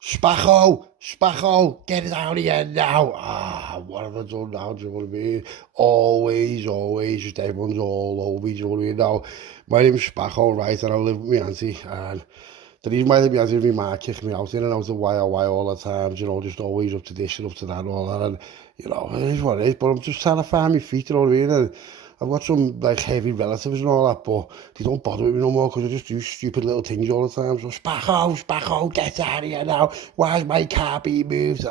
Spacco, get it out of here now. What have I done now? Do you know what I mean? Always, just everyone's all over me. Do you know what I mean? Now, my name's Spacco, right? And I live with my auntie. And the reason why I live with my auntie is my ma kicked me out in and out of why all the time. You know, just always up to this and up to that and all that. And, you know, it is what it is. But I'm just trying to find my feet, you know what I mean? And I've got some like heavy relatives and all that, but they don't bother with me no more because I just do stupid little things all the time. So Spacco, get out of here now. Why's my car being moved?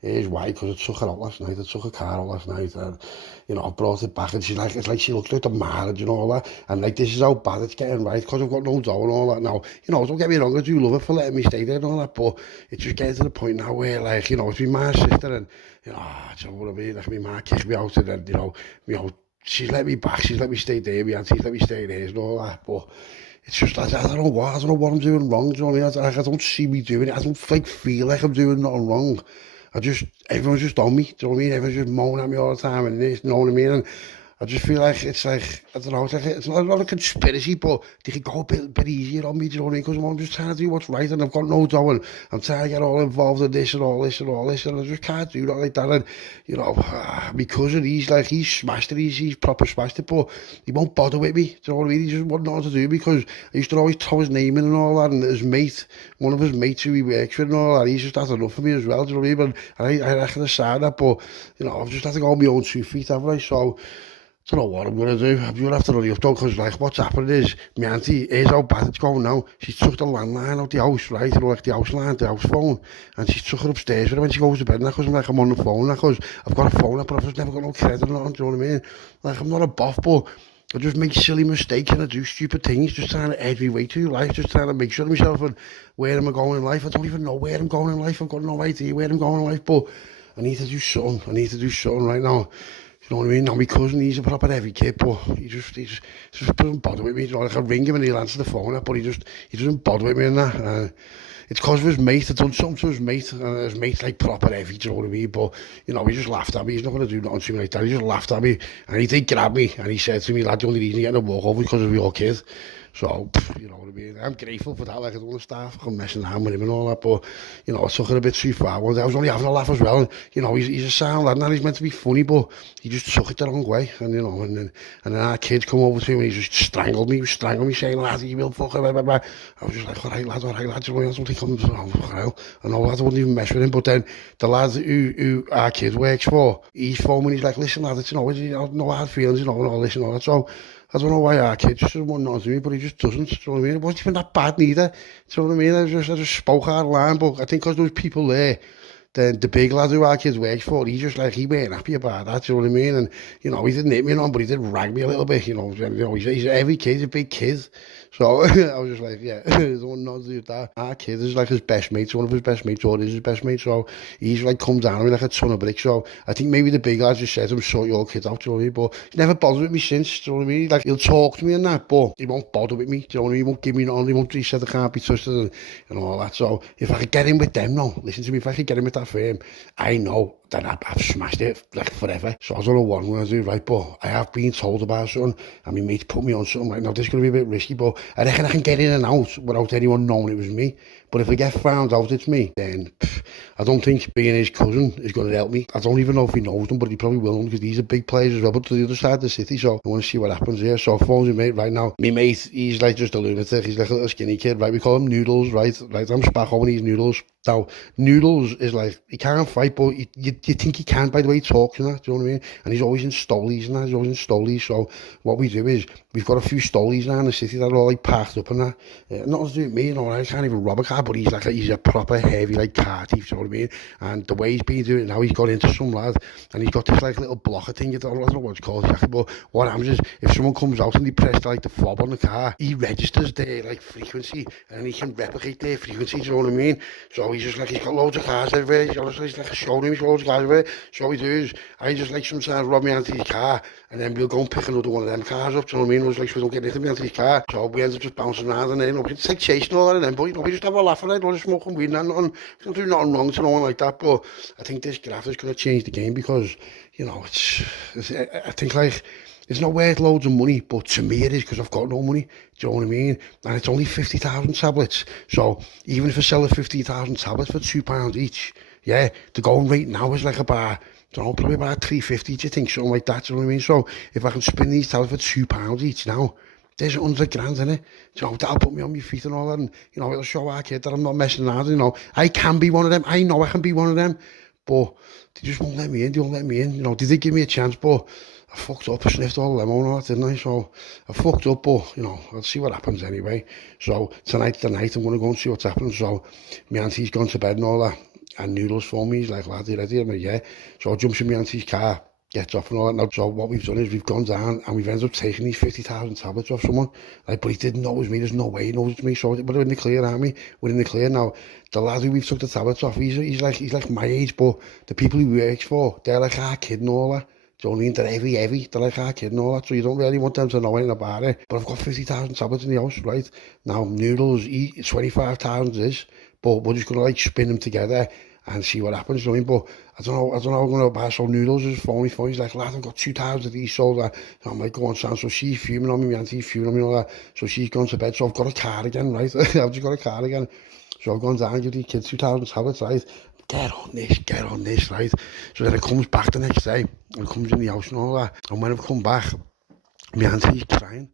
Here's why, because I took her out last night. I took her car out last night, and you know I brought it back, and she's like, it's like she looks like the marriage and all that, and like this is how bad it's getting, right? Because I've got no dough and all that now. You know, don't get me wrong, I do love her for letting me stay there and all that, but it's just getting to the point now where like, you know, it's my sister, and you know, do you know what I mean? Like my ma kicked me out, and then you know, she's let me back, she's let me stay there, my auntie's let me stay there and all that, but. It's just, I don't know what I'm doing wrong, do you know what I mean? I don't see me doing it, I don't like feel like I'm doing nothing wrong. Everyone's just on me, do you know what I mean? Everyone's just moaning at me all the time and this, you know what I mean? And I just feel like it's like, I don't know, it's not a conspiracy, but they could go a bit easier on me, do you know what I mean? Because I'm just trying to do what's right and I've got no dough and I'm trying to get all involved in this and all this and all this and I just can't do that like that. And, you know, my cousin, he's smashed it, he's proper smashed it, but he won't bother with me, do you know what I mean? He just wouldn't know what to do because I used to always throw his name in and all that, and his mate, one of his mates who he works with and all that, he's just had enough of me as well, do you know what I mean? And I reckon I signed that, but, you know, I've just had to go on my own 2 feet, haven't I? So, I don't know what I'm going to do. I'm going to have to run up though, because like what's happened is, my auntie, here's how bad it's going now. She's took the landline out the house, right? You know, like the house line, the house phone. And she's took it upstairs with her when she goes to bed now, because I'm like, I'm on the phone now, because I've got a phone, but I've just never got no credit or nothing, do you know what I mean? Like, I'm not a buff, but I just make silly mistakes and I do stupid things, just trying to edge my way through life, just trying to make sure of myself and where am I going in life. I don't even know where I'm going in life. I've got no idea where I'm going in life, but I need to do something. I need to do something right now. You know what I mean? Now my cousin, he's a proper heavy kid, but he just doesn't bother with me. You know, like I ring him and he'll answer the phone, but he doesn't bother with me and that. It's because of his mate. I've done something to his mate, and his mate's like proper heavy, do you know what I mean? But, you know, he just laughed at me. He's not going to do nothing to me like that. He just laughed at me, and he did grab me, and he said to me, lad, the only reason you're getting a walk over because of your kid. So, you know what I mean? I'm grateful for that. Like, I don't want to start fucking messing around with him and all that, but, you know, I took it a bit too far. Well, I was only having a laugh as well. And, you know, he's a sound lad, and he's meant to be funny, but he just took it the wrong way. And, you know, and then our kids come over to him, and he just strangled me. He was strangling me, saying, lad, you will fuck him, blah, blah, blah. I was just like, all right, lad, you know, I don't think I'm, oh, fucking hell. I know, lads, I wouldn't even mess with him. But then the lad who our kid works for, he's phoned me, he's like, listen, lad, it's, you know, no hard feelings, you know, and all this and all that. So, I don't know why our kid just doesn't want nothing to me, but he just doesn't, do you know what I mean? It wasn't even that bad neither, do you know what I mean? I just spoke out of line, but I think because there was people there, then the big lad who our kids worked for, he weren't happy about that, do you know what I mean? And, you know, he didn't hit me on, but he did rag me a little bit, you know, he's every kid's a big kid. So I was just like, yeah, there's one not to do with that. Our kid is like his best mate, one of his best mates, or is his best mate, so he's like come down on me like a ton of bricks. So I think maybe the big lad just said to him, sort your kids out, do you know what I mean? But he never bothered with me since, do you know what I mean? Like, he'll talk to me and that, but he won't bother with me, do you know what I mean? He won't give me nothing, he said I can't be trusted and all that. So if I could get in with them now, listen to me, if I could get in with that firm, I know that I've smashed it like forever. So I don't know what I'm going to do, right? But I have been told about something, and my mate put me on something right now. This is going to be a bit risky, but I reckon I can get in and out without anyone knowing it was me. But if I get found out it's me, then I don't think being his cousin is going to help me. I don't even know if he knows them, but he probably will, because these are big players as well, but to the other side of the city, so I want to see what happens here. So phone's my mate right now. My mate, he's like just a lunatic. He's like a little skinny kid, right? We call him Noodles, right? I'm Spacco and he's Noodles. Now, Noodles is like, he can't fight, but you think he can by the way he talks and that, do you know what I mean? And he's always in stolies and that, he's always in stolies. So what we do is, we've got a few stolies now in the city that are all like parked up and that. Nothing to do with me, you know, I can't even rob a car, but he's a proper heavy like car thief, do you know what I mean? And the way he's been doing it now, he's got into some lad, and he's got this like little blocker thing, I don't know what it's called exactly, but what happens is, if someone comes out and they press like the fob on the car, he registers their like frequency, and he can replicate their frequency, do you know what I mean? So he's just like, he's got loads of cars everywhere, he's like a showroom, he's got loads of cars everywhere. So what we do is, I just like sometimes rob my auntie's car, and then we'll go and pick another one of them cars up, do you know what I mean? It was like, so we don't get into my auntie's car, so we end up just bouncing around, and then, you know, it's like chasing all that of them, but, you know, we just have a laugh at it, we're just smoking weed and nothing, we don't do nothing wrong to no one like that, but I think this graft is going to change the game, because, you know, I think like, It's not worth loads of money, but to me it is, because I've got no money. Do you know what I mean? And it's only 50,000 tablets. So even if I sell the 50,000 tablets for £2 each, yeah, the going rate now is like about, I don't know, probably about 350, do you think? Something like that, do you know what I mean? So if I can spin these tablets for £2 each now, there's 100 grand in it. You know, that'll put me on my feet and all that. And, you know, it'll show our kid that I'm not messing around. You know, I can be one of them. I know I can be one of them. But they just won't let me in. They won't let me in. You know, they did give me a chance, but I fucked up. I sniffed all the lemon and all that, didn't I? So I fucked up, but, you know, I'll see what happens anyway. So tonight's the night. I'm going to go and see what's happening. So my auntie's gone to bed and all that. And Noodles for me. He's like, lad, you ready? I'm like, yeah. So I jumps in my auntie's car, gets off and all that. Now, so what we've done is we've gone down and we've ended up taking these 50,000 tablets off someone. Like, but he didn't know it was me. There's no way he knows it's me. So we're in the clear, aren't we? We're in the clear now. The lad who we've took the tablets off, he's like my age, but the people he works for, they're like our kid and all that. Do you know what I mean? They're heavy. They're like our kid and all that. So you don't really want them to know anything about it. But I've got 50,000 tablets in the house, right? Now, Noodles, 25,000 is, but we're just going to like spin them together and see what happens, you know what I mean? But I don't know how I'm going to buy. So Noodles is phoning me, he's like, lad, I've got 2,000 of these sold. And I'm like, go on, Sam. So she's fuming on me, my auntie's fuming on me and all that. So she's gone to bed. So I've got a car again, right? I've just got a car again. So I've gone down and give these kids 2,000 tablets, right? Get on this, right? So then it comes back the next day, and it comes in the house and all that. And when I've come back, my auntie's crying.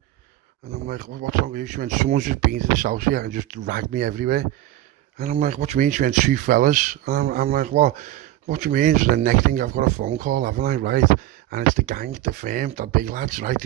And I'm like, what's wrong with you? She went, someone's just been to this house here and just dragged me everywhere. And I'm like, what do you mean? She went, 2 fellas. And I'm like, what do you mean? So the next thing, I've got a phone call, haven't I, right? And it's the gang, the firm, the big lads, right?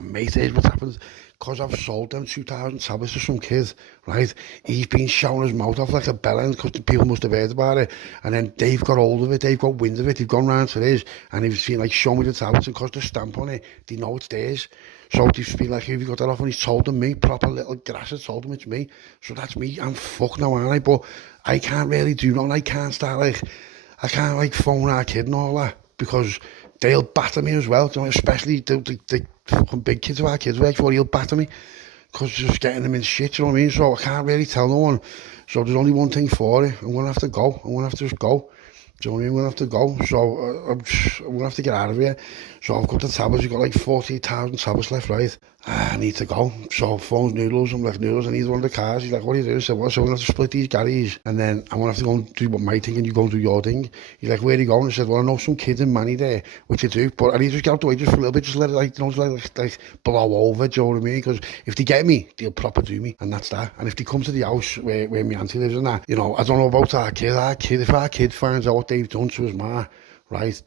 Mate, here's what's happened. Because I've sold them 2,000 tablets to some kid, right? He's been shouting his mouth off like a bellend because the people must have heard about it. And then they've got hold of it, they've got wind of it, they've gone round to this, and they've seen, like, show me the tablets, and because the stamp on it, they know it's theirs. So they've been like, have you got that off? And he's told them me, proper little grass has told them it's me. So that's me, I'm fucked now, aren't I? But I can't really do nothing. I can't phone our kid and all that, because they'll batter me as well, you know, especially the fucking big kids of our kids work for, he'll batter me, because just getting them in shit, you know what I mean? So I can't really tell no one. So there's only one thing for it. I'm going to have to go. I'm going to have to just go. Do you know what I mean? I'm going to have to go. So I'm going to have to get out of here. So I've got the tablets. We've got like 48,000 tablets left, right? I need to go. So phone's Noodles. I'm like, Noodles, I need one of the cars. He's like, what are you doing? I said, well, so we're going to have to split these garages. And then I'm going to have to go and do what my thing and you go and do your thing. He's like, where are you going? I said, well, I know some kids in Manny there, which I do, but I need to just get out the way just for a little bit, just let it, like, you know, like blow over, do you know what I mean? Because if they get me, they'll proper do me, and that's that. And if they come to the house where my auntie lives and that, you know, I don't know about our kid, if our kid finds out what they've done to his ma, right,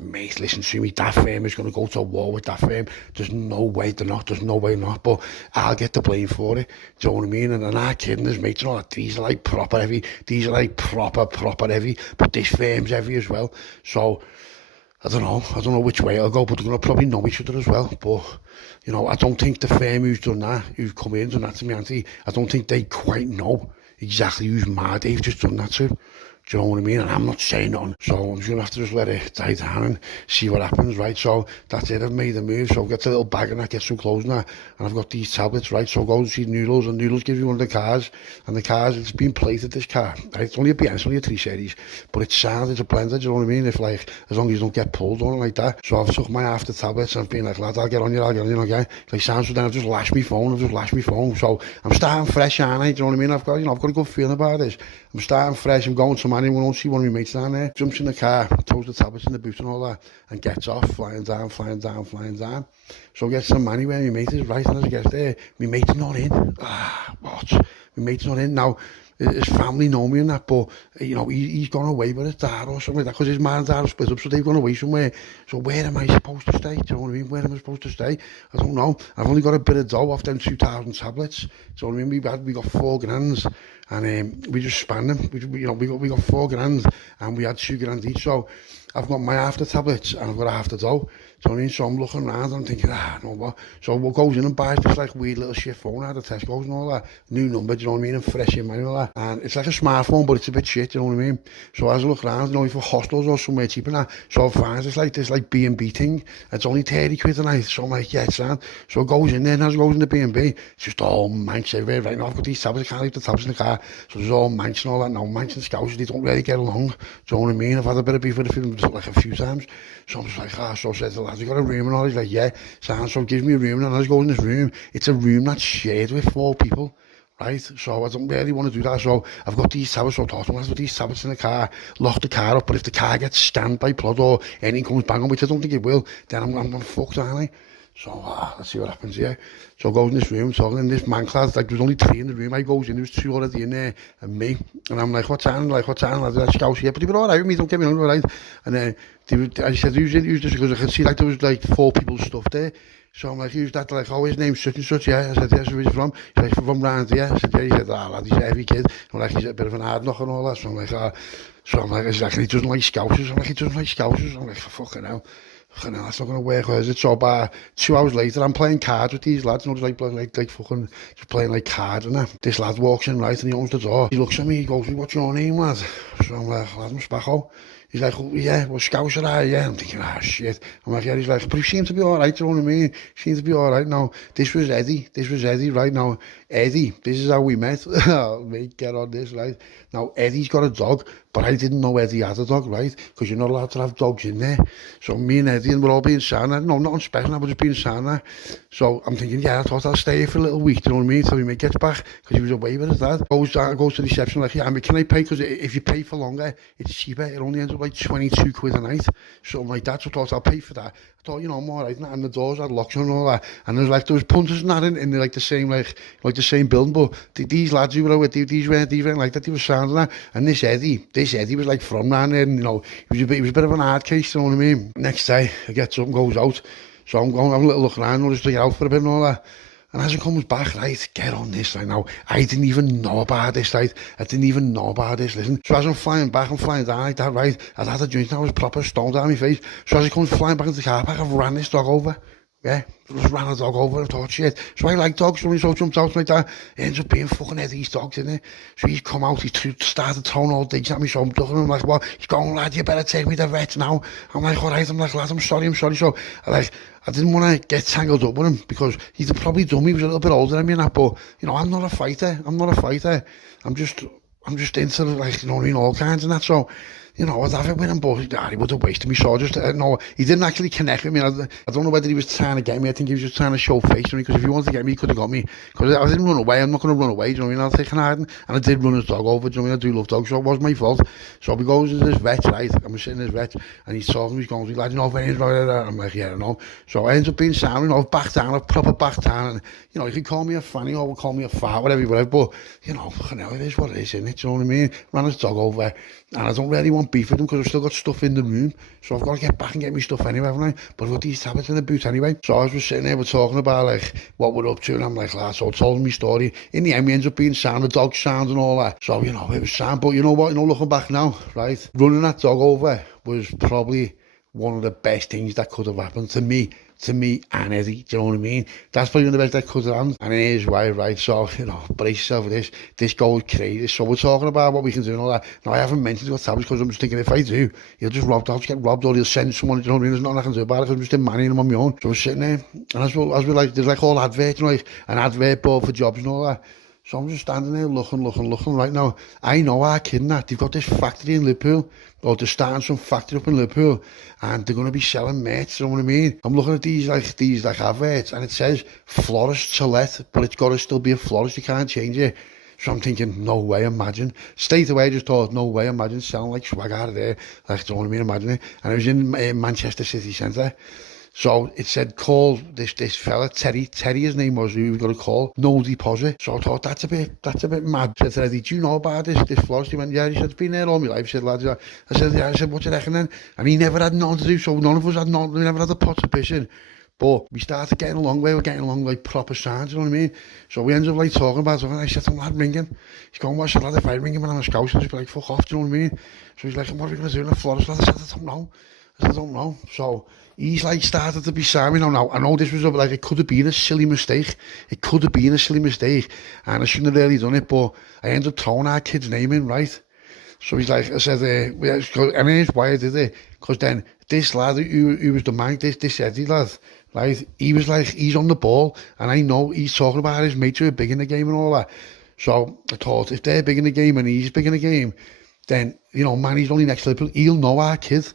mate, listen to me, that firm is going to go to war with that firm. There's no way they're not, but I'll get the blame for it, do you know what I mean? And our kid and his mates and all that, these are like proper heavy, proper heavy, but this firm's heavy as well. So I don't know which way I'll go, but they're going to probably know each other as well. But, you know, I don't think the firm who's done that, who's come in and done that to me auntie, I don't think they quite know exactly who's mad they've just done that to. Do you know what I mean? And I'm not saying nothing. So I'm just going to have to just let it die down and see what happens, right? So that's it. I've made a move. So I've got a little bag and I get some clothes now. And I've got these tablets, right? So I'll go and see Noodles. And Noodles gives me one of the cars. And the cars, it's been plated, this car. Right? It's only a BM, it's only a 3 Series. But it's sound, it's a blender, do you know what I mean? If like, as long as you don't get pulled on like that. So I've took my after tablets and I've been like, lad, I'll get on you, okay? Like, sounds, so then I've just lashed my phone. So I'm starting fresh, aren't I? Do you know what I mean? I've got a good feeling about this. I'm starting fresh. I'm going to Manny. I'm going to see one of my mates down there. Jumps in the car, throws the tablets in the boot and all that, and gets off, flying down. So gets to Manny where my mate is, right? And as I get there, my mate's not in. What? My mate's not in. Now, his family know me and that, but, you know, he's gone away with his dad or something like that, because his man and dad are split up, so they've gone away somewhere. So where am I supposed to stay? Do you know what I mean? Where am I supposed to stay? I don't know. I've only got a bit of dough off them 2,000 tablets. Do you know what I mean? We got 4 grand, and we just spanned them. We got 4 grand, and we had 2 grand each. So I've got my after tablets, and I've got a half the dough. Do you know what I mean? So I'm looking around and I'm thinking, no, what? So what goes in and buys this like weird little shit phone out of Tesco's and all that. New number, do you know what I mean? And fresh in and all that. And it's like a smartphone, but it's a bit shit, do you know what I mean? So as I look around, you know, for hostels or somewhere cheaper than that, so I find this like B&B thing. It's only 30 quid a night. So I'm like, yeah, it's sound. So it goes in there, and as it goes in the B&B, it's just all manx everywhere. Right now I've got these tablets, I can't leave the tablets in the car. So there's all manx and all that. Now manx and Scousers, they don't really get along. Do you know what I mean? I've had a bit of beef with them like a few times. So I'm just like, so I said to the lad, lads, we got a room and all. He's like, yeah, so gives me a room, and as I go in this room, it's a room that's shared with 4 people. Right, so I don't really want to do that, so I've got these tablets, so I thought, I've got these tablets in the car, lock the car up, but if the car gets stamped by blood or anything comes bang on, which I don't think it will, then I'm fucked, aren't I? So, let's see what happens here. So I go in this room, talking, and this man class, like, there was only 3 in the room. I goes in, there was 2 already in there, and me, and I'm like, what's happening, lads, that scouse here, but they were alright with me, don't get me wrong, alright, and I said, who's this, because I could see, like, there was, like, 4 people's stuff there. So I'm like, who's that? They're like, oh, his name's such and such, yeah. I said, yeah, so where's he from? He's like, from round here. I said, yeah. He said, lad, he's a heavy kid. I'm like, he's a bit of an hard knock and all that. So I'm like, he's like, he doesn't like scousers. I'm like, he doesn't like scousers. I'm like, fucking hell. That's not going to work, is it? So about 2 hours later, I'm playing cards with these lads, just like fucking, just playing like cards and that. This lad walks in, right, and he opens the door. He looks at me, he goes, what's your name, lad? So I'm like, lad, I'm Spacho. He's like, oh, yeah, well, Scouser are, yeah. I'm thinking, shit. I'm like, yeah, he's like, but he seemed to be alright, you know what I mean? He seemed to be alright. Now, this was Eddie, right now. Eddie, this is how we met. Mate, get on this, right? Now, Eddie's got a dog, but I didn't know Eddie had a dog, right? Because you're not allowed to have dogs in there. So me and Eddie, and we're all being sana. No, nothing special, but just being sana. So I'm thinking, yeah, I thought I'll stay here for a little week, you know what I mean? Till he mate gets back, because he was away with his dad. Goes to the reception, like, yeah, I mean, can I pay? Because if you pay for longer, it's cheaper. It only ends up like 22 quid a night. Something like that. So I thought I'll pay for that. I thought, you know, I'm alright. And the doors had locks on and all that. And there was punters and that in like the same, like the same building. But these lads who were with, these weren't like that. They were sounding that. And this Eddie was like from down there, and, you know, he was a bit of an hard case, you know what I mean? Next day, I get up and goes out. So I'm going to have a little look around, just to get out for a bit and all that. And as he comes back, right, get on this, right, now, I didn't even know about this, right, listen. So as I'm flying back, I'm flying down like that, right, I'd had a drink and I was proper stoned down my face. So as he comes flying back into the car park, I've ran this dog over. Yeah, just ran a dog over. I thought, shit. So I like dogs, so when he so jumped out like that, it ends up being fucking Eddie's dogs, isn't it? So he's come out, he started throwing all digs at me, so I'm looking at him like, well, he's going, lad, you better take me to the vet now. I'm like, alright, I'm like, lad, I'm sorry. So I didn't want to get tangled up with him, because he'd probably done me, he was a little bit older than me and that, but, you know, I'm not a fighter. I'm just into, like, you know what I mean, all kinds and that, so, you know, I'd have it with him, but he would have wasted me. So no, he didn't actually connect with me. I don't know whether he was trying to get me. I think he was just trying to show face to me, because if he wanted to get me, he could have got me. Because I didn't run away. I'm not going to run away, do you know what I mean? I'll take an hiding. And I did run his dog over, do you know what I mean? I do love dogs, so it was my fault. So we goes to this vet, right? I'm sitting in this vet, and he's talking, he's going, lad, you know, very right. I'm like, yeah, I know. So I end up being sound, you know, back down, a proper back down. And, you know, you can call me a fanny or call me a fart, whatever, but, you know, it is what it is, isn't it? Do you know what I mean? Ran his dog over, and I don't really want beef with him, because I've still got stuff in the room, so I've got to get back and get me stuff anyway, haven't I? But I've got these tablets in the boot anyway. So I was just sitting there, we're talking about, like, what we're up to, and I'm like, lad, so I told him my story. In the end, we ends up being sound, the dog sound and all that. So, you know, it was sound, but you know what, looking back now, right, running that dog over was probably one of the best things that could have happened to me and Eddie, do you know what I mean? That's probably one of the best that could have happened, and it is why, right? So, you know, brace yourself with this goes crazy. So we're talking about what we can do and all that. Now, I haven't mentioned what tablets, because I'm just thinking, if I do, I'll just get robbed, or he'll send someone, do you know what I mean? There's nothing I can do about it, because I'm just managing him on my own. So we're sitting there, and as we're like, there's like all adverts, you know, like an advert board for jobs and all that. So I'm just standing there looking right now. I know our kid and that, they've got this factory in Liverpool, or they're starting some factory up in Liverpool, and they're going to be selling merch, you know what I mean? I'm looking at these adverts, and it says Florists to let, but it's got to still be a florist, you can't change it. So I'm thinking, no way, imagine. Straight away I just thought, no way, imagine selling like swag out of there, like, do you know what I mean, imagine it. And it was in Manchester city centre. So it said, call this fella, Terry, his name was, who we got to call, no deposit. So I thought, that's a bit mad. I said, do you know about this florist? He went, yeah. He said, it's been there all my life. He said, lads, I said, yeah. I said, what do you reckon then? And he never had nothing to do, so none of us had nothing, we never had a pot to piss in. But we started getting along, we were getting along like proper sounds, you know what I mean? So we ended up like talking about it, and I said, I'm lad, ring him. He's going, well, I said, lad, if I ring him and I'm a scout, he'll just be like, fuck off, do you know what I mean? So he's like, what are we going to do in a florist? I said, I don't know. So he's like started to be Sammy now. I know this was like, it could have been a silly mistake. And I shouldn't have really done it, but I ended up throwing our kid's name in, right? So he's like, I said, and here's why I did it. Because then this lad who was the man, this Eddie lad, right? He was like, he's on the ball, and I know he's talking about his mates who are big in the game and all that. So I thought, if they're big in the game and he's big in the game, then, you know, man, he's only next to Liverpool, he'll know our kid.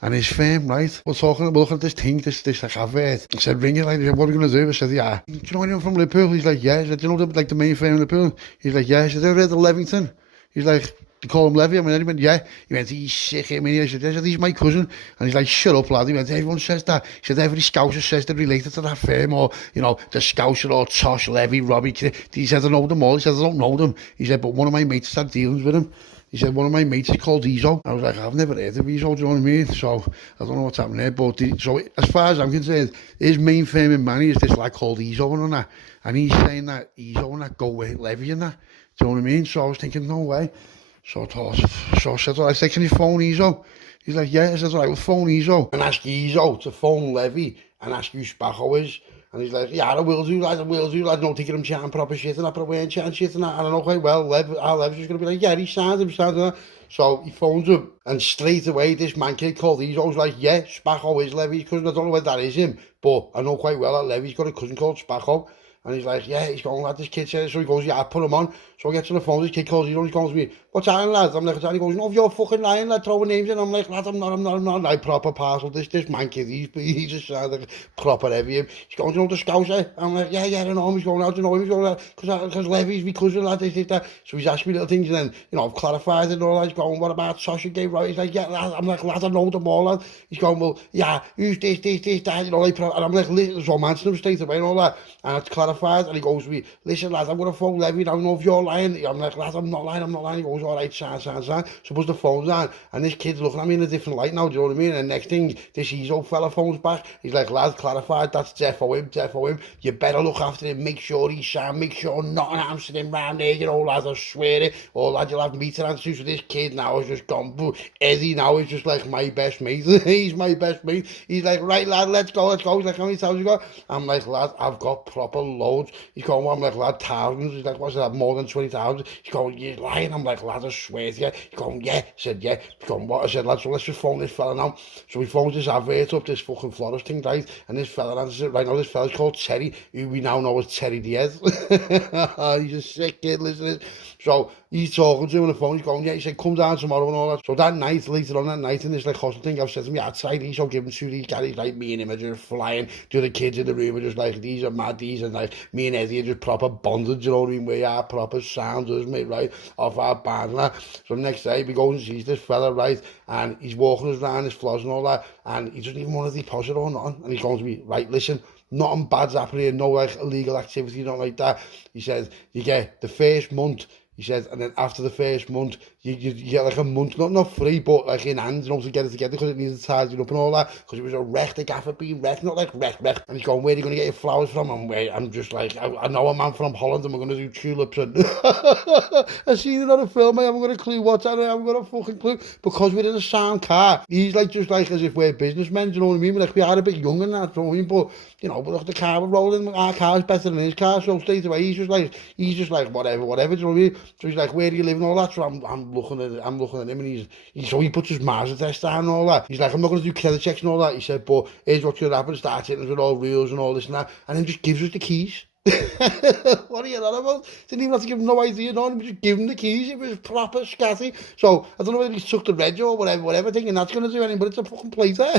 And his firm, right, we're looking at this thing, this like advert. I said, ring it, like, what are we going to do? I said, yeah. Do you know anyone from Liverpool? He's like, yeah. I said, do you know the main firm in Liverpool? He's like, yeah. I said, ever heard of Levington? He's like, they call him Levy. I mean, he went, yeah. He went, he's sick. I mean, I said, he's my cousin. And he's like, shut up, lad. He went, everyone says that. He said, every Scouser says they're related to that firm, or, you know, the Scouser or Tosh, Levy, Robbie. He said, I know them all. He said, I don't know them. He said, but one of my mates had dealings with him. He said, one of my mates is called Ezo. I was like, I've never heard of Ezo, do you know what I mean? So, I don't know what's happening there. But, so, as far as I'm concerned, his main firm in Manny is this lad called Ezo and that. And he's saying that Ezo and that go with Levy and that. Do you know what I mean? So, I was thinking, no way. So I said, I said, can you phone Ezo? He's like, yeah. I said, all right, we'll phone Ezo and ask Ezo to phone Levy and ask who Spacho is. And he's like, yeah, I will do, lad, no taking him chatting proper shit and that, but I weren't chatting shit and that. And I know quite well, Lev's just going to be like, yeah, he signed him, that. So he phones him, and straight away, this man kid called Ezo's like, yeah, Spacho is Levy's cousin. I don't know whether that is him, but I know quite well that Levy's got a cousin called Spacho. And he's like, yeah, he's going, lad, this kid said it. So he goes, yeah, I put him on. So I get to the phone, this kid calls, he calls me, what's happening, lad? I'm like, he goes, no, if you're fucking lying, lad, throwing names in. I'm like, lad, I'm not, like, proper parcel. This man kid, he's just like proper heavy. He's going, you know the Scouser? I'm like, yeah, I know him. He's going, how do you know him? He's going, because Levy's my cousin, lad, this, that. So he's asking me little things, and then, you know, I've clarified it and all that. He's going, what about Sasha Gay, right? He's like, yeah, lad. I'm like, lad, I know them all, lad. He's going, well, yeah, who's this, that, you know, like, and I'm like, listen, so I'm answering him straight away and all that. And it's clarified, and he goes to me, listen, lad, I'm going to phone Levy, I don't know if you're lying. I'm like, lad, I'm not lying. He goes, all right, sign. Suppose the phone's on, and this kid's looking at me in a different light now, do you know what I mean? And next thing, this Ezo fella phones back. He's like, lad, clarified, that's defo him. You better look after him, make sure he's signed, make sure nothing happens to him round there, you know, lad, I swear it. Or, lad, you'll have meeting answers. So this kid now has just gone, Eddie now is just like my best mate. He's my best mate. He's like, right, lad, let's go. He's like, how many times you got? I'm like, lad, I've got proper loads. He's going, well, I'm like, lad, thousands. He's like, what's that, more than 20,000? He's going, you're lying. I'm like, lad, I swear to you. He's going, yeah. He said, yeah. He's going, what? I said, lad, so let's just phone this fella now. So he phones this advert up, this fucking Florists thing, right? And this fella answers it right now. This fella's called Terry, who we now know as Terry Diaz. He's a sick kid, listening. So he's talking to him on the phone. He's going, yeah. He said, come down tomorrow and all that. So that night, later on that night, in this like hostel thing, I've said to me outside, he's so giving to these guys, like me and him are just flying. The other kids in the room are just like, these are mad, these, and like me and Eddie are just proper bonded, you know what I mean? We are proper sounders, mate, right? Off our band and that. So the next day, we go and see this fella, right? And he's walking us around his floors and all that, and he doesn't even want to deposit or nothing. And he's going to me, right, listen, nothing bad's happening here, no like illegal activity, nothing like that. He says, you get the first month. He said, and then after the first month, you get like a month, not free, but like in hand, you know, to get it together because it needed tidying up and all that, because it was a wreck, the gaffer being wrecked, not like wreck. And he's going, where are you going to get your flowers from? And I'm just like, I know a man from Holland and we're going to do tulips. And I seen it on a film, I haven't got a clue what's on it, I haven't got a fucking clue, because we're in a sound car. He's like, just like as if we're businessmen, do you know what I mean? We're like, we are a bit young and that, do you know what I mean? But, you know, but look, the car we're rolling, our car's better than his car, so straight away, he's just like, whatever, do you know what I mean? So he's like, where do you live and all that? So I'm looking at him, and so he puts his Mazda test down and all that. He's like, I'm not going to do credit checks and all that. He said, but here's what you're happen, start hitting us with all rules and all this and that, and then just gives us the keys. What are you on about? Didn't even have to give him no idea, no, we just give him the keys. It was proper scatty. So I don't know whether he took the reg or whatever thing, and that's going to do anything, but it's a fucking plate there.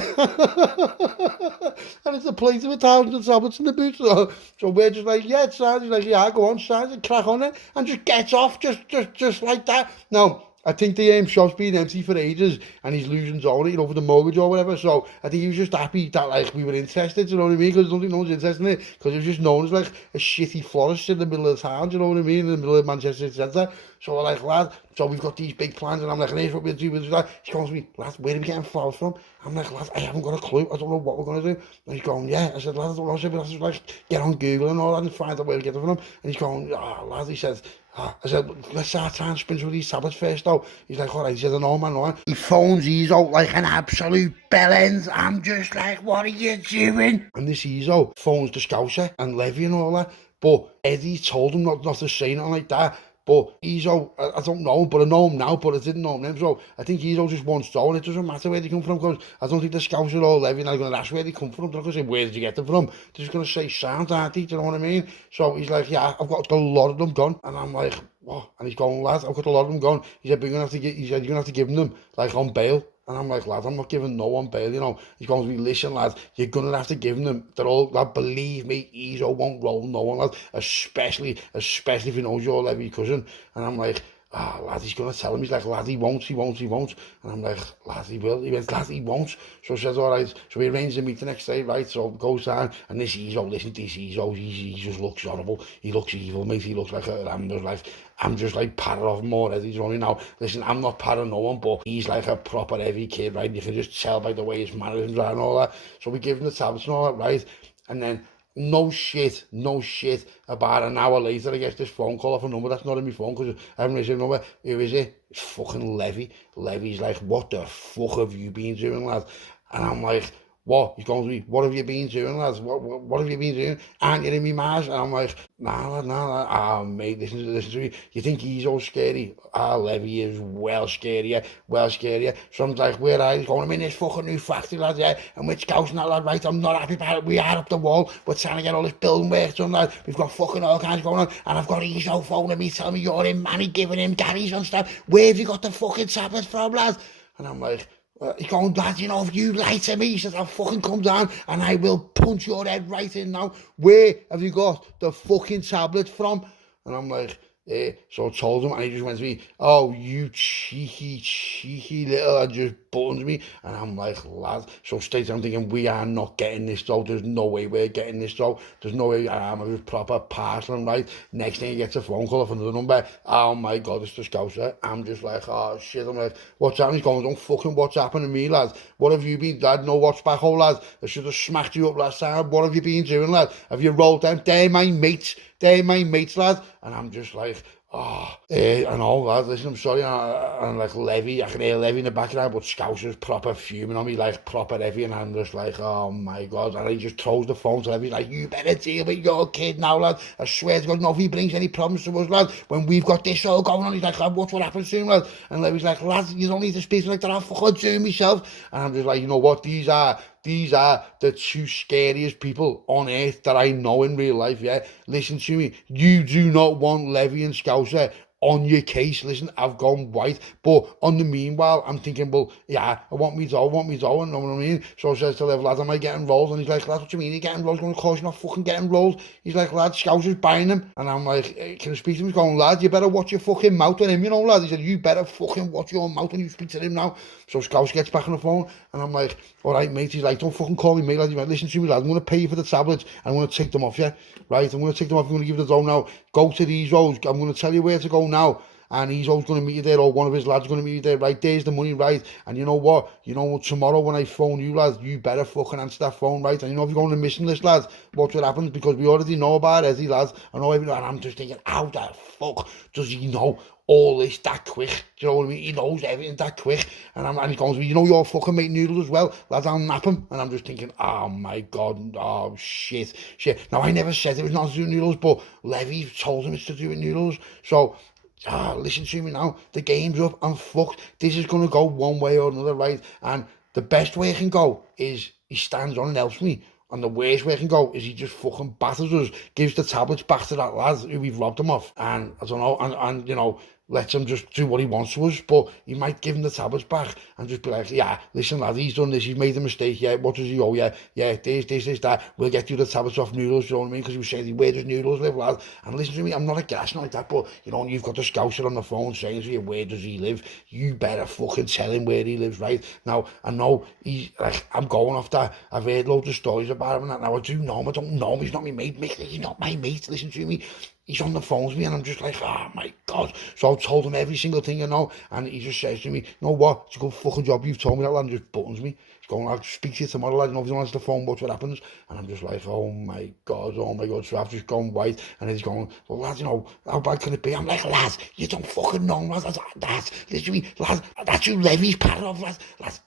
And it's a plate with thousands of tablets in the boot. So we're just like, yeah, it sounds. He's like, yeah, go on, sounds, and crack on it, and just gets off just like that. Now, I think the shop's been empty for ages, and he's losing Zona, you know, for the mortgage or whatever. So I think he was just happy that like we were interested, you know what I mean? Because I don't think no one's interested in it, because it was just known as like a shitty florist in the middle of the town, you know what I mean? In the middle of Manchester Centre. So we're like, lad, so we've got these big plans, and I'm like, and here's what we'll do with that. He comes to me, lad, where are we getting flowers from? I'm like, lad, I haven't got a clue. I don't know what we're going to do. And he's going, yeah. I said, lad, I don't know. I said, but I just like get on Google and all that and find out where to get it from. And he's going, oh, lad, he says, I said, let's start trying to spin some of these tablets first, though. He's like, all right. He said, I know, man. He phones Ezo like an absolute bellend. I'm just like, what are you doing? And this Ezo phones the Scouser and Levy and all that. But Eddie told him not to say nothing like that. But Ezo, I don't know him, but I know him now, but I didn't know him. So I think Ezo just wants to, and it doesn't matter where they come from, because I don't think the Scouts are all Levy, and they're going to ask where they come from. They're not going to say, where did you get them from? They're just going to say sound, aren't they? Do you know what I mean? So he's like, yeah, I've got a lot of them gone. And I'm like, what? And he's going, lad, I've got a lot of them gone. He said, but you're going to have to give them like on bail. And I'm like, lad, I'm not giving no one bail, you know. He's going to be, listen, lad, you're going to have to give them. They're all, lad, believe me, Ezo won't roll no one, lad, especially if he knows you're Levy cousin. And I'm like, lad, he's going to tell him. He's like, lad, he won't. And I'm like, lad, he will. He went, lad, he won't. So I said, all right. So we arranged to meet the next day, right? So it goes down, and this Ezo, listen to this Ezo, he just looks horrible. He looks evil, mate. He looks like I'm just like para of him already. You know, now, listen, I'm not para no one, but he's like a proper heavy kid, right? You can just tell by the way his mannerisms are and all that. So we give him the tablets and all that, right? And then, no shit, about an hour later, I get this phone call off a number that's not in my phone, because I haven't received a number. Who is it? It's fucking Levy. Levy's like, what the fuck have you been doing, lad? And I'm like, what? He's going to me, what have you been doing, lads? What have you been doing? Aren't you in me Mars? And I'm like, nah, lad. Mate, listen to me. You think he's all scary? Levy is well scarier. So I'm like, where are you going? I'm in this fucking new factory, lad, yeah? And we're scouting that, lad, right? I'm not happy about it. We are up the wall. We're trying to get all this building work done, lad. We've got fucking all kinds going on. And I've got Ezo phoning me, telling me you're in Manny, giving him carries and stuff. Where have you got the fucking tablets from, lad? And I'm like, he's going, lad, you know, if you lie to me, he says, I'll fucking come down and I will punch your head right in now. Where have you got the fucking tablet from? And I'm like, so I told him, and he just went to me, oh, you cheeky little, and just buttons me. And I'm like, lad, so straight I'm thinking, we are not getting this though. There's no way we're getting this though. There's no way. I'm just proper parceling, right? Next thing he gets a phone call off another number. Oh my God, it's the Scouser. I'm just like, oh shit. I'm like, what's happening? He's going, don't fucking what's happened to me, lad? What have you been, dad? No watch back hole, lad. I should have smacked you up last time. What have you been doing, lad? Have you rolled down? They're my mates, lad. And I'm just like, and all that, listen, I'm sorry, and like Levy, I can hear Levy in the background, but Scouser's proper fuming on me, like proper heavy, and I'm just like, oh my God, and he just throws the phone to Levy, like, you better deal with your kid now, lad. I swear to God, not if he brings any problems to us, lad, when we've got this all going on. He's like, watch what happens to him, lad. And Levy's like, lad, you don't need to speak like that, I'll fucking do myself. And I'm just like, you know what, these are the two scariest people on earth that I know in real life, yeah? Listen to me, you do not want Levy and Scouser on your case. Listen, I've gone white, but on the meanwhile, I'm thinking, well, yeah, I want me dough, you know what I mean? So I says to Lev, lad, am I getting rolled? And he's like, lad, what do you mean you're getting rolled? Of course you're not fucking getting rolled. He's like, lad, Scouser's buying them. And I'm like, hey, can I speak to him? He's going, lad, you better watch your fucking mouth on him, you know, lad. He said, you better fucking watch your mouth when you speak to him now. So Scouser gets back on the phone, and I'm like, all right, mate. He's like, don't fucking call me mate, lad. He's like, listen to me, lad, I'm going to pay you for the tablets, and I'm going to take them off you, right? I'm going to take them off, I'm going to give you the dough now. Go to these roads, I'm going to tell you where to go now. And he's always going to meet you there, or one of his lads is going to meet you there, right? There's the money, right? And you know what? You know, tomorrow when I phone you, lad, you better fucking answer that phone, right? And you know, if you're going to missing list, lads, watch what happens, because we already know about Eddie, lads. I know everything, and I'm just thinking, how the fuck does he know all this that quick? Do you know what I mean? He knows everything that quick. And he goes, you know, you're fucking making noodles as well, lads, I'll nap him. And I'm just thinking, oh my God, oh shit. Now, I never said it was not to do with noodles, but Levy told him it's to do with noodles. So, listen to me now, the game's up, I'm fucked. This is going to go one way or another, right? And the best way it can go is he stands on and helps me. And the worst way it can go is he just fucking batters us, gives the tablets back to that lad who we've robbed him off. And I don't know, and you know, lets him just do what he wants to us. But he might give him the tablets back and just be like, yeah, listen lad, he's done this, he's made a mistake, yeah, what does he owe? Yeah, this, that, we'll get you the tablets off Noodles, you know what I mean? Because he was saying, where does Noodles live, lad? And listen to me, I'm not a gas like that, but you know, you've got the Scouser on the phone saying to you, where does he live? You better fucking tell him where he lives, right? Now, I know he's like, I'm going off that, I've heard loads of stories about him and that. Now, I do know him, I don't know him, he's not my mate, he's not my mate, listen to me. He's on the phone with me, and I'm just like, oh my God. So I've told him every single thing, you know, and he just says to me, you know what, it's a good fucking job you've told me that, lad, and just buttons me. He's going, I'll speak to you tomorrow, lad, you know, if you don't answer the phone, watch what happens. And I'm just like, oh my God. So I've just gone white, and he's going, well, lad, you know, how bad can it be? I'm like, lad, you don't fucking know, lad, that's literally, lad, that's you Levy's pattern of, lad,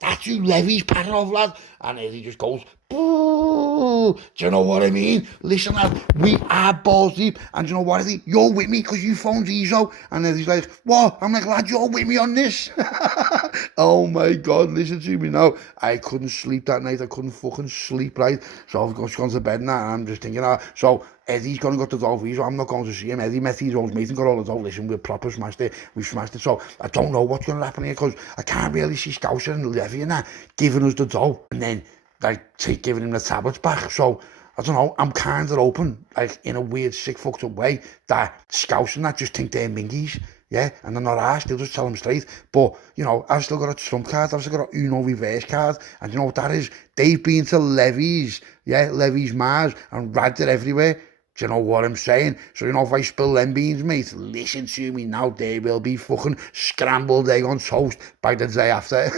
that's you Levy's pattern of, lad. And he just goes, boo. Do you know what I mean? Listen, lad, we are balls deep, and do you know what I think? You're with me because you phoned Ezo. And then he's like, what? I'm like, lad, you're with me on this. Oh my God, listen to me now. I couldn't sleep that night. I couldn't fucking sleep, right? So I've gone to bed now, and I'm just thinking, so Eddie's gonna go to the dog, so I'm not going to see him. Eddie met his old mate and got all the dog. Listen, we're proper smashed it. We smashed it. So I don't know what's gonna happen here, because I can't really see Scouser and Levy and that giving us the dough and then like giving him the tablets back. So I don't know, I'm kind of open, like in a weird, sick, fucked up way, that Scouser and that just think they're mingies, yeah, and they're not arsed, they'll just tell them straight. But, you know, I've still got a trump card, I've still got a Uno reverse card, and you know what that is? They've been to Levy's, yeah, Levy's Mars, and ragged it everywhere. Do you know what I'm saying? So, you know, if I spill them beans, mate, listen to me now, they will be fucking scrambled egg on toast by the day after.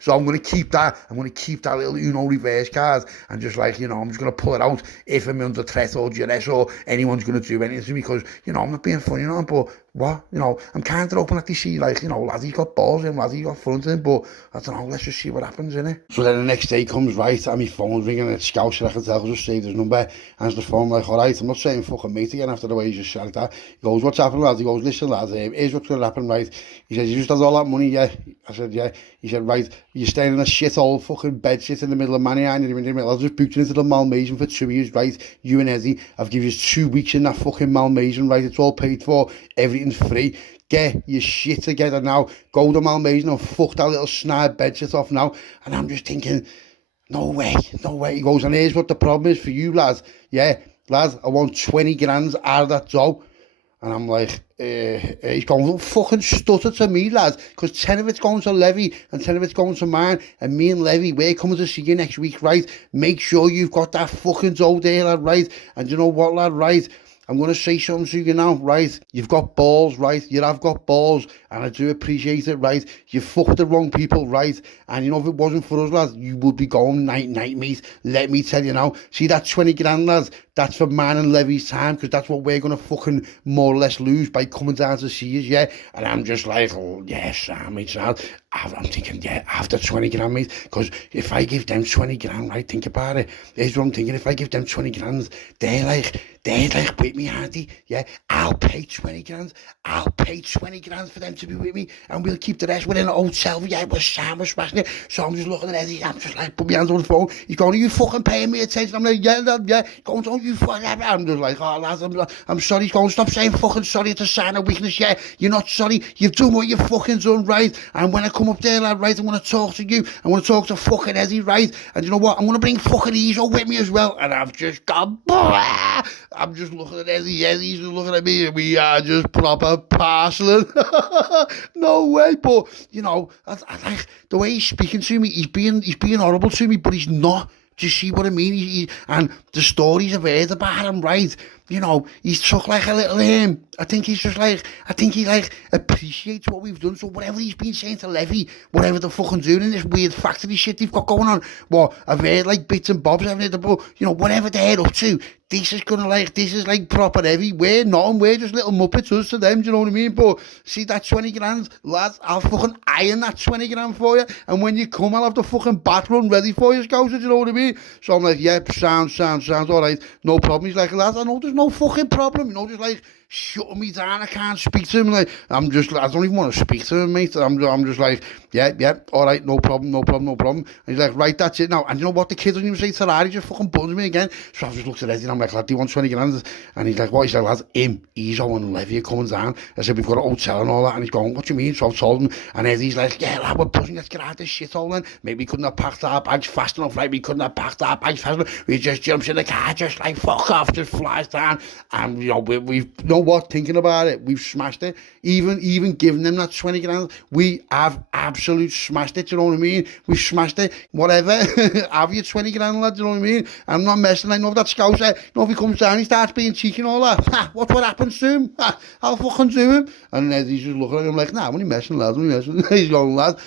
So I'm going to keep that. I'm going to keep that little Uno reverse card, and just like, you know, I'm just going to pull it out if I'm under threat or duress or anyone's going to do anything to me, because, you know, I'm not being funny, you know, but what, you know, I'm kind of open at the see, like, you know, laddie got balls in, laddie got front in, but I don't know, let's just see what happens, innit? So then the next day comes, right, and my phone's ringing, and it's Scouser, I can tell, just saved his number, and the phone, like, alright, I'm not saying fucking mate again after the way he just said that. He goes, what's happening, lad? He goes, listen, lad, here's what's going to happen, right? He says, you just had all that money, yeah? I said, yeah. He said, right, you're staying in a shit old fucking bed shit in the middle of Manny Island, I'll just book you into the Malmaison for 2 years, right? You and Eddie, I've given you 2 weeks in that fucking Malmaison, right? It's all paid for, everything's free. Get your shit together now. Go to Malmaison and fuck that little snide bed shit off now. And I'm just thinking, no way, no way. He goes, and here's what the problem is for you, lads. Yeah, lad, I want 20 grand out of that dough. And I'm like, he's going, don't fucking stutter to me, lad, because 10 of it's going to Levy and 10 of it's going to mine, and me and Levy, we're coming to see you next week, right? Make sure you've got that fucking dough there, lad, right? And you know what, lad, right? I'm going to say something to you now, right? You've got balls, right? You have got balls, and I do appreciate it, right? You fucked the wrong people, right? And you know, if it wasn't for us, lads, you would be going night-night, mate. Let me tell you now. See that 20 grand, lads? That's for man and Levy's time, because that's what we're going to fucking more or less lose by coming down to see us, yeah? And I'm just like, oh, yeah, Sam, mate, Sam. I'm thinking, yeah, after 20 grand, mate, because if I give them 20 grand, right, think about it. Here's what I'm thinking. If I give them 20 grand, they're like with me, Andy, yeah? I'll pay 20 grand. I'll pay 20 grand for them to be with me, and we'll keep the rest within a hotel, yeah, we're Sam, we're smashing it. So I'm just looking at Eddie, I'm just like, put my hands on the phone. He's going, are you fucking paying me attention? I'm like, yeah, Dad, yeah. Going, don't you fucking, I'm just like, oh, lads, I'm sorry. He's going, stop saying fucking sorry, it's a sign of weakness, yeah? You're not sorry, you've done what you've fucking done, right? And when I come up there, lad, right, I'm going to talk to you, I'm going to talk to fucking Eddie, right? And you know what, I'm going to bring fucking Ezo with me as well. And I've just gone, I'm just looking at Eddie, Eddie's just looking at me, and we are just proper parceling. No way. But, you know, I like the way he's speaking to me, he's being horrible to me, but he's not. Do you see what I mean? And the stories I've heard about him, right? You know, he's took like a little I think he's just like, I think he like appreciates what we've done. So whatever he's been saying to Levy, whatever they're fucking doing in this weird factory shit they've got going on, well, I've heard like bits and bobs, haven't I? But, you know, whatever they're up to, this is like proper heavy. We're not, and we're just little muppets us to them, do you know what I mean? But see that 20 grand, lads, I'll fucking iron that 20 grand for you. And when you come, I'll have the fucking bat run ready for you, Scouser, do you know what I mean? So I'm like, yeah, sounds, all right, no problem. He's like, lads, I know there's no fucking problem, you know, just like shutting me down. I can't speak to him. Like, I don't even want to speak to him, mate. I'm just like, yeah, all right, no problem. And he's like, right, that's it now. And you know what? The kid doesn't even say to Larry, just fucking buttons me again. So I just looked at Eddie and I'm like, lad, do you want 20 grand? And he's like, what? He's like, lads, Ezo and Levy are coming down. I said, we've got a hotel and all that. And he's going, what do you mean? So I've told him. And Eddie's like, yeah, lad, we're buzzing. Let's get out of this shithole then. Maybe we couldn't have packed our bags fast enough, right? We couldn't have packed our bags fast enough. We just jumps in the car, just like, fuck off, just flies down. And, you know, we've you know what, thinking about it, we've smashed it. Even giving them that 20 grand, we have absolute smashed it, you know what I mean? We've smashed it. Whatever, have you 20 grand, lad, you know what I mean? I'm not messing. I know that Scouser, you know, if he comes down, he starts being cheeky and all that. What happens to him? I'll fucking do him. And then he's just looking at him like, nah, I'm only messing, lad, He's going, lad,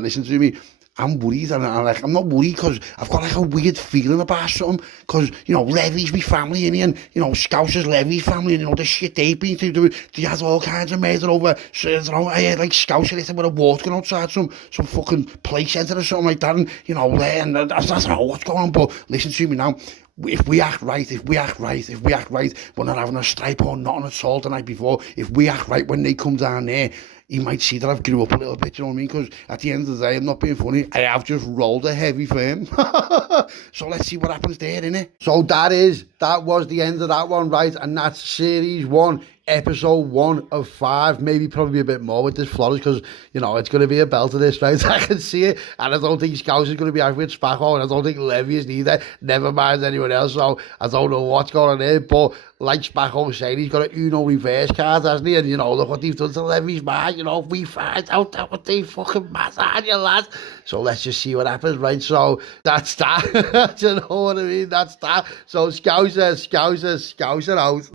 listen to me. I'm worried, and I'm not worried because I've got like a weird feeling about something, because, you know, Levy's my family, and you know, Scouser's Levy's family, and you know, the shit they've been through, they had all kinds of murder over, so, you know, I had like Scouser hit him with a water gun outside some fucking play centre or something like that, and, you know, and I don't know what's going on, but listen to me now. If we act right, we're not having a stripe or nothing at all the night before. If we act right when they come down there, he might see that I've grew up a little bit, you know what I mean? Because at the end of the day, I'm not being funny, I have just rolled a heavy for him. So let's see what happens there, innit? So that was the end of that one, right? And that's series 1, episode 1 of 5, maybe probably a bit more with this Florists, because, you know, it's going to be a belt of this, right? I can see it, and I don't think Scouse is going to be happy with Spaco, and I don't think Levy is neither, never mind anyone else, so I don't know what's going on there, but like Spaco saying, he's got a Uno reverse card, hasn't he? And, you know, look what they've done to Levy's man, you know, if we find out that what they fucking mad on you, lad. So let's just see what happens, right? So that's that. Do you know what I mean? That's that. So Scouser out.